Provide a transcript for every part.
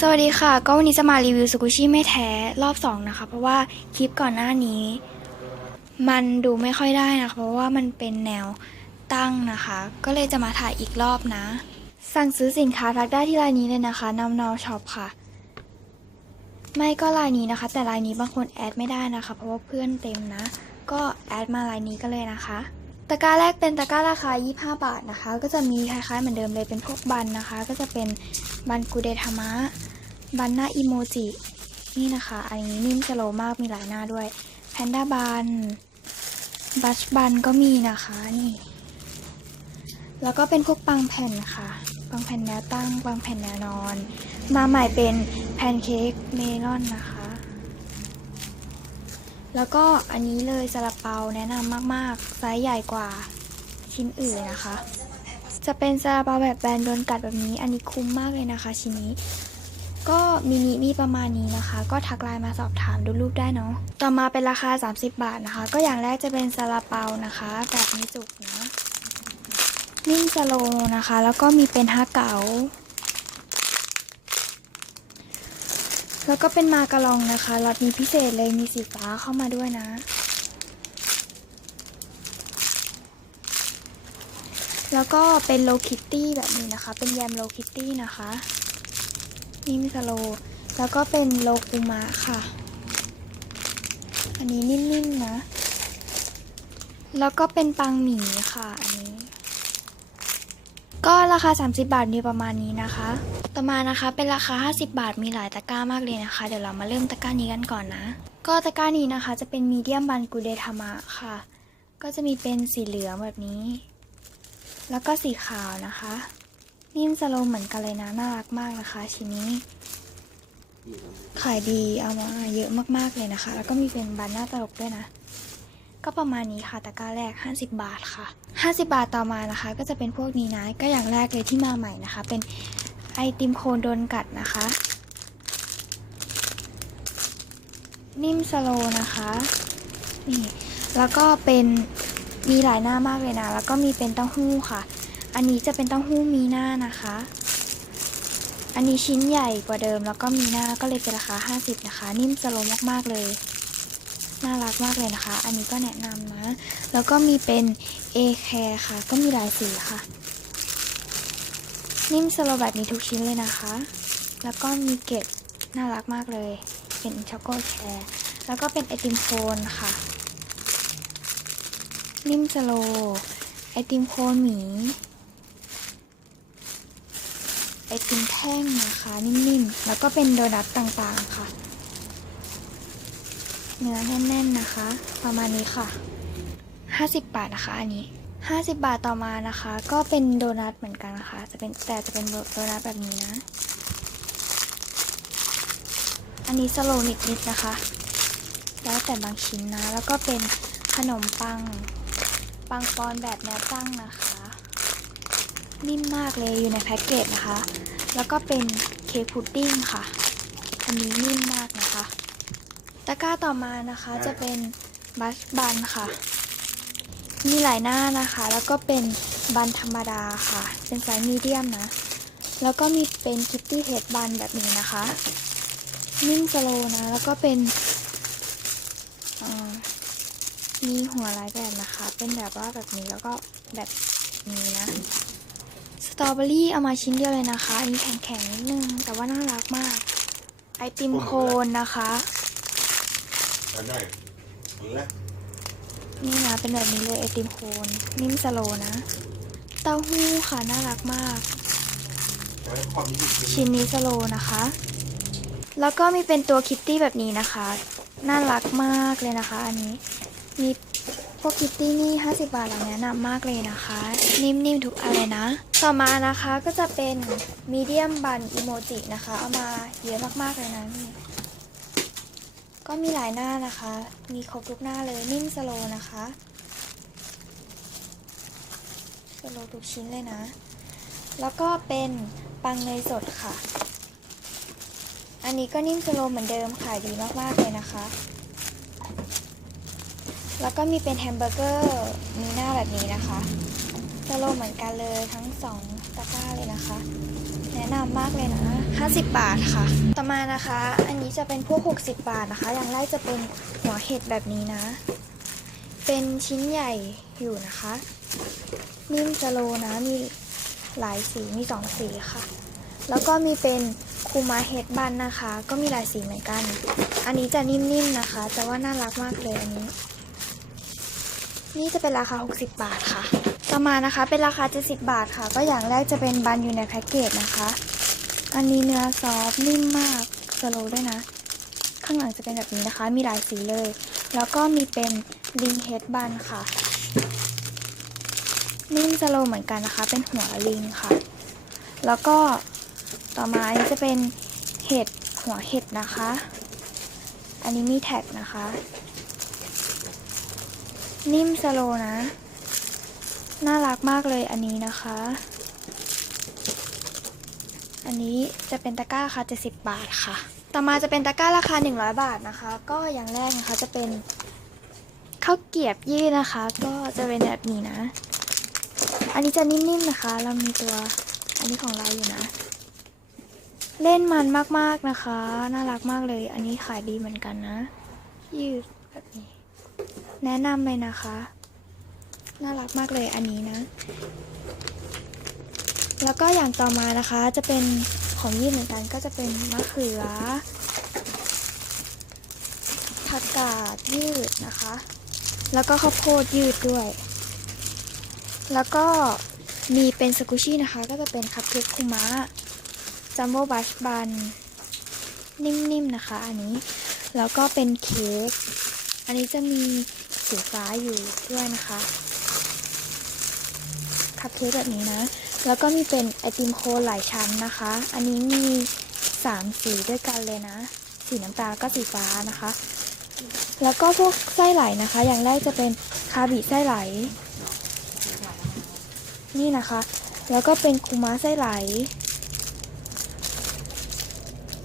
สวัสดีค่ะ ก็วันนี้จะมารีวิวสกุชี่ไม่แท้รอบสองนะคะ เพราะว่าคลิปก่อนหน้านี้ มันดูไม่ค่อยได้นะคะ เพราะว่ามันเป็นแนวตั้งนะคะ ก็เลยจะมาถ่ายอีกรอบนะ สั่งซื้อสินค้าทักได้ที่ไลน์นี้เลยนะคะนำนาวช็อปค่ะ ไม่ก็ไลน์นี้นะคะ แต่ไลน์นี้บางคนแอดไม่ได้นะคะ เพราะว่าเพื่อนเต็มนะ ก็แอดมาไลน์นี้ก็เลยนะคะ ตะกร้าแรกเป็นตะกร้าราคา 25 บาทนะคะ ก็จะมีคล้ายๆเหมือนเดิมเลยเป็นพวกบันนะคะ ก็จะเป็นบันกูเดทามะ บันหน้าอีโมจิ นี่นะคะ อันนี้นิ่มสโลมากมีหลายหน้าด้วย แพนด้าบัน บัชบันก็มีนะคะนี่ แล้วก็เป็นพวกปังแผ่นค่ะ ปังแผ่นแนวตั้ง ปังแผ่นแนวนอน มาใหม่เป็นแพนเค้กเมลอนนะคะ แล้วก็อันนี้เลยซาลาเปาแนะนำมากๆ ไซส์ใหญ่กว่าชิ้นอื่นนะคะ จะเป็นซาลาเปาแบบแบรนด์โดนกัดแบบนี้ อันนี้คุ้มมากเลยนะคะชิ้นนี้ ก็มินิมีประมาณนี้นะคะ ก็ทักไลน์มาสอบถามดูรูปได้เนาะ ต่อมาเป็นราคา 30 บาทนะคะ ก็อย่างแรกจะเป็นซาลาเปานะคะ แบบมีจุกนะนิ่มสโลนะคะ แล้วก็มีเป็นฮาเก๋า แล้วก็เป็นมาการองนะคะรสนี้พิเศษเลยมีสีฟ้าเข้ามาด้วยนะ แล้วก็เป็นโลคิตตี้แบบนี้นะคะ เป็นแยมโลคิตตี้นะคะนิ่มิสโล แล้วก็เป็นโลกุมะค่ะ อันนี้นิ่มๆนะแล้วก็เป็นปังหมีค่ะ อันนี้ ก็ราคา 30 บาทมีประมาณนี้นะคะ ต่อมานะคะเป็นราคา 50 บาทมีหลายตะกร้ามากเลยนะคะ เดี๋ยวเรามาเริ่มตะกร้านี้กันก่อนนะ ก็ตะกร้านี้นะคะ จะเป็นมีเดียมบันกูเดทามะค่ะ ก็จะมีเป็นสีเหลืองแบบนี้ แล้วก็สีขาวนะคะนิ่มสโลว์เหมือนกันเลยนะ น่ารักมากนะคะชิ้นนี้ ขายดีเอามาเยอะมากๆเลยนะคะ แล้วก็มีเป็นบันหน้าตลกด้วยนะ ก็ประมาณนี้ค่ะตะกร้าแรก 50 บาทค่ะ 50 บาทต่อมานะคะ ก็จะเป็นพวกนี้นะก็อย่างแรกเลยที่มาใหม่นะคะ เป็นไอติมโคนโดนกัดนะคะ นิ่มสโลนะคะนี่แล้วก็เป็นมีหลายหน้ามากเลยนะ แล้วก็มีเป็นเต้าหู้ค่ะ อันนี้จะเป็นเต้าหู้มีหน้านะคะ อันนี้ชิ้นใหญ่กว่าเดิม แล้วก็มีหน้าก็เลยเป็นราคา 50 นะคะ นิ่มสโลมากๆเลย น่ารักมากเลยนะคะ อันนี้ก็แนะนำนะ แล้วก็มีเป็น A care ค่ะ ก็มีหลายสีค่ะ นิ่มสโลแบบนี้ทุกชิ้นเลยนะคะ แล้วก็มีเกล็ดน่ารักมากเลย เป็นช็อกโกแคร์แล้วก็เป็นไอติมโคนค่ะ นิ่มสโล ไอติมโคนหมี ไอติมแท่งนะคะ นิ่มๆ แล้วก็เป็นโดนัทต่างๆค่ะ เนื้อแน่นๆนะคะ ประมาณนี้ค่ะ 50 บาทนะคะ อันนี้ 50 บาทต่อมานะคะ ก็เป็นโดนัทเหมือนกันนะคะ จะเป็นแต่จะเป็นโดนัทแบบนี้นะ อันนี้สโลว์นิดๆนะคะ แล้วแต่บางชิ้นนะ แล้วก็เป็นขนมปัง ปังปอนแบบแนวตั้งนะคะนิ่มมากเลยอยู่ในแพ็กเกจนะคะ แล้วก็เป็นเค้กพุดดิ้งค่ะ อันนี้นิ่มมาก ตะกร้าต่อมานะคะจะเป็นบัสบันค่ะ มีหลายหน้านะคะ แล้วก็เป็นบันธรรมดาค่ะ เป็นไซส์มีเดียมนะ แล้วก็มีเป็นคิตตี้เฮดบันแบบนี้นะคะ นิ่มสโลว์นะ แล้วก็เป็นเอ่อมีหัวลายแบบนะคะ เป็นแบบว่าแบบนี้แล้วก็แบบนี้นะ สตรอเบอรี่เอามาชิ้นเดียวเลยนะคะ อันนี้แข็งๆนิดนึง แต่ว่าน่ารักมาก ไอติมโคนนะคะ ได้ได้เอาละนี่นะเป็นแบบนี้เลยไอติมโคนนิ่มสโลว์นะ เต้าหู้ค่ะน่ารักมากจะให้ความนี้อีกชิ้นนี้สโลว์นะคะ แล้วก็มีเป็นตัวคิตตี้แบบนี้นะคะ น่ารักมากเลยนะคะ อันนี้มีพวกคิตตี้นี่ 50 บาทเราแนะนำมากเลยนะคะ นิ่มๆทุกอันเลยนะ ต่อมานะคะก็จะเป็นมีเดียมบันอีโมจินะคะ เอามาเยอะมากๆเลยนะนี่ ก็มีหลายหน้านะคะ มีครบทุกหน้าเลยนิ่มสโลว์นะคะสโลว์ทุกชิ้นเลยนะ แล้วก็เป็นปังเนยสดค่ะ อันนี้ก็นิ่มสโลว์เหมือนเดิมขายดีมากๆเลยนะคะ แล้วก็มีเป็นแฮมเบอร์เกอร์มีหน้าแบบนี้นะคะสโลว์เหมือนกันเลยทั้งสอง ตะกร้าเลยนะคะ แนะนำมากเลยนะ 50 บาทค่ะ ต่อมานะคะ อันนี้จะเป็นพวก 60 บาทนะคะ อย่างแรกจะเป็นหัวเห็ดแบบนี้นะ เป็นชิ้นใหญ่อยู่นะคะ นิ่มสโลนะ มีหลายสี มีสองสีค่ะ แล้วก็มีเป็นคูมาเฮดบันนะคะ ก็มีหลายสีเหมือนกัน อันนี้จะนิ่มๆนะคะ แต่ว่าน่ารักมากเลยอันนี้ นี่จะเป็นราคา 60 บาทค่ะ ต่อมานะคะเป็นราคา 70 บาทค่ะ ก็อย่างแรกจะเป็นบันอยู่ในแพ็กเกจนะคะ อันนี้เนื้อซอฟนิ่มมากสโลด้วยนะ ข้างหลังจะเป็นแบบนี้นะคะ มีหลายสีเลย แล้วก็มีเป็นลิงเฮดบันค่ะ นิ่มสโลเหมือนกันนะคะ เป็นหัวลิงค่ะ แล้วก็ต่อมาอันนี้จะเป็นเห็ดหัวเห็ดนะคะ อันนี้มีแท็กนะคะ นิ่มสโลนะ น่ารักมากเลยอันนี้นะคะ อันนี้จะเป็นตะกร้าราคา70 บาทค่ะ ต่อมาจะเป็นตะกร้าราคา 100 บาทนะคะ ก็อย่างแรกนะคะจะเป็นข้าวเกียบยี่นะคะ ก็จะเป็นแบบนี้นะ อันนี้จะนิ่มๆนะคะ เรามีตัวอันนี้ของเราอยู่นะ เล่นมันมากๆนะคะ น่ารักมากเลย อันนี้ขายดีเหมือนกันนะ ยืดแบบนี้ แนะนำเลยนะคะ น่ารักมากเลยอันนี้นะ แล้วก็อย่างต่อมานะคะจะเป็นของยืดเหมือนกันก็จะเป็นมะเขือผักกาดยืดนะคะ แล้วก็ข้าวโพดยืดด้วย แล้วก็มีเป็นสกุชี่นะคะ ก็จะเป็นคัพเค้กคุมะจัมโบ้บัชบัน นิ่มๆนะคะ อันนี้ แล้วก็เป็นเค้ก อันนี้จะมีสีฟ้าอยู่ด้วยนะคะ คัพเค้กแบบนี้นะ แล้วก็มีเป็นไอติมโคนหลายชั้นนะคะ อันนี้มี 3 สีด้วยกันเลยนะ สีน้ำตาลก็สีฟ้านะคะ แล้วก็พวกไส้ไหลนะคะ อย่างแรกจะเป็นคาบิไส้ไหล นี่นะคะ แล้วก็เป็นคูมาไส้ไหล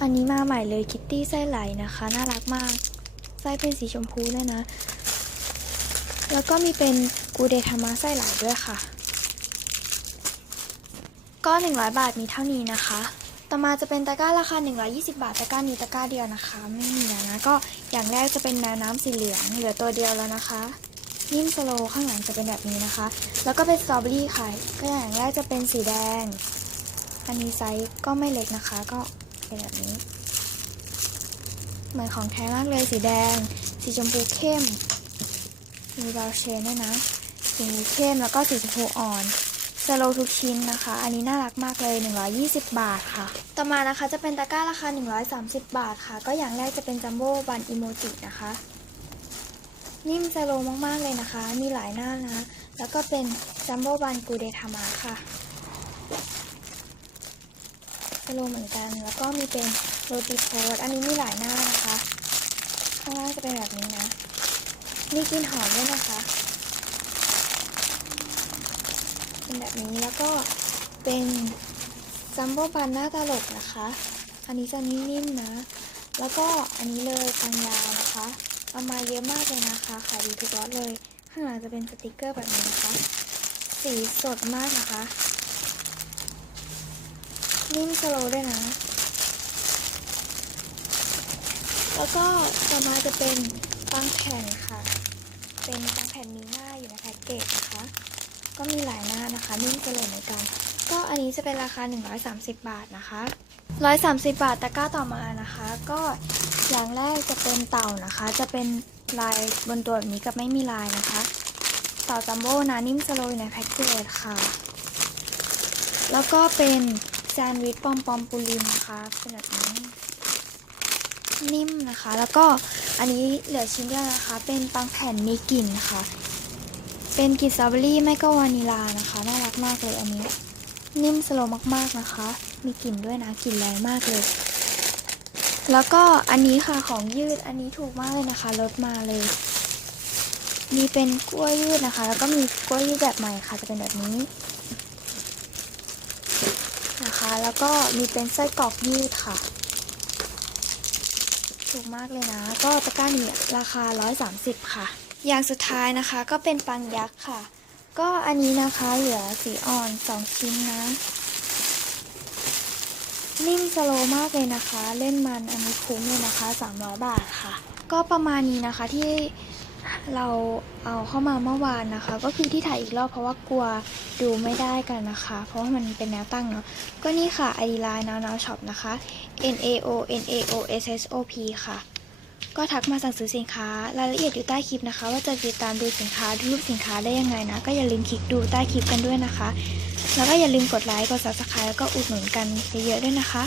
อันนี้มาใหม่เลยคิตตี้ไส้ไหลนะคะ น่ารักมาก ไส้เป็นสีชมพูด้วยนะ แล้วก็มีเป็นกูเดทามาไส้ไหลด้วยค่ะ ก็ 100 บาทมีเท่านี้นะคะ ต่อมาจะเป็นตะกร้าราคา 120 บาทตะกร้านี้ตะกร้าเดียวนะคะ ไม่มีแล้วนะ ก็อย่างแรกจะเป็นแมวน้ำสีเหลืองเหลือตัวเดียวแล้วนะคะนิ่มสโลว์ข้างหลังจะเป็นแบบนี้นะคะ แล้วก็เป็นสตรอเบอรี่ค่ะ ก็อย่างแรกจะเป็นสีแดง อันนี้ไซส์ก็ไม่เล็กนะคะ ก็เป็นแบบนี้ เหมือนของแท้มากเลยสีแดง สีชมพูเข้ม มีบาวเชนด้วยนะ สีเข้มแล้วก็สีชมพูอ่อน สโลทุกชิ้นนะคะ อันนี้น่ารักมากเลย 120 บาทค่ะ ต่อมานะคะจะเป็นตะกร้าราคา 130 บาทค่ะ ก็อย่างแรกจะเป็นจัมโบ้บันอิโมจินะคะ นิ่มสโลมากๆเลยนะคะ มีหลายหน้านะ แล้วก็เป็นจัมโบ้บันกูเดทามาค่ะสโลเหมือนกัน แล้วก็มีเป็นโรติโพสอันนี้มีหลายหน้านะคะ ข้างล่างจะเป็นแบบนี้นะ มีกลิ่นหอมด้วยนะคะ เป็น แบบนี้แล้วก็เป็นซัมโบบันหน้าตลกนะคะ อันนี้จะนิ่มๆนะ แล้วก็อันนี้เลยปังยาวนะคะ เอามาเยอะมากเลยนะคะขายดีทุกรสเลย ข้างหลังจะเป็นสติกเกอร์แบบนี้นะคะ สีสดมากนะคะ นิ่มสโลด้วยนะ แล้วก็ต่อมาจะเป็นปังแผ่นค่ะ เป็นปังแผ่นมีหน้าอยู่ในแพ็กเกจนะคะ ก็มีหลายหน้า นะคะนิ่มเลยเหมือนกัน ก็อันนี้จะเป็นราคา 130 บาทนะคะ 130 บาทตะกร้าต่อมานะคะ ก็อย่างแรกจะเป็นเต่านะคะ จะเป็นลายบนตัวแบบนี้กับไม่มีลายนะคะ เต่าจัมโบ้นะนิ่มสโลว์อยู่ในแพ็กเกจค่ะ แล้วก็เป็นแซนด์วิชปอมปอมปูลินนะคะเป็นแบบนี้นิ่มนะคะ แล้วก็อันนี้เหลือชิ้นเดียวนะคะ เป็นปังแผ่นมีกลิ่นค่ะ เป็นกลิ่นสตรอเบอรี่ไม่ก็วานิลานะคะ น่ารักมากเลยอันนี้ นิ่มสโลมากๆนะคะ มีกลิ่นด้วยนะกลิ่นแรงมากเลย แล้วก็อันนี้ค่ะของยืดอันนี้ถูกมากเลยนะคะลดมาเลย มีเป็นกล้วยยืดนะคะ แล้วก็มีกล้วยยืดแบบใหม่ค่ะจะเป็นแบบนี้นะคะ แล้วก็มีเป็นไส้กรอกยืดค่ะถูกมากเลยนะ ก็ตะกร้านี้ราคา 130 ค่ะ อย่างสุดท้ายนะคะก็เป็นปังยักษ์ค่ะ ก็อันนี้นะคะเหลือสีอ่อน2ชิ้นนะ นิ่มสโลมากเลยนะคะ เล่นมันอันนี้คุ้มเลยนะคะ300บาทค่ะ ก็ประมาณนี้นะคะที่เราเอาเข้ามาเมื่อวานนะคะ ก็คือที่ถ่ายอีกรอบเพราะว่ากลัวดูไม่ได้กันนะคะ เพราะว่ามันเป็นแนวตั้งเนาะก็นี่ค่ะ ID line now now shop นะคะ N A O N A O S S O P ค่ะ ก็ทักมาสั่งซื้อสินค้ารายละเอียดอยู่ใต้คลิปนะคะ ว่าจะติดตามดูสินค้าดูรูปสินค้าได้ยังไงนะ ก็อย่าลืมคลิกดูใต้คลิปกันด้วยนะคะ แล้วก็อย่าลืมกดไลค์กดซับสไครต์แล้วก็อุดหนุนกันเยอะๆด้วยนะคะ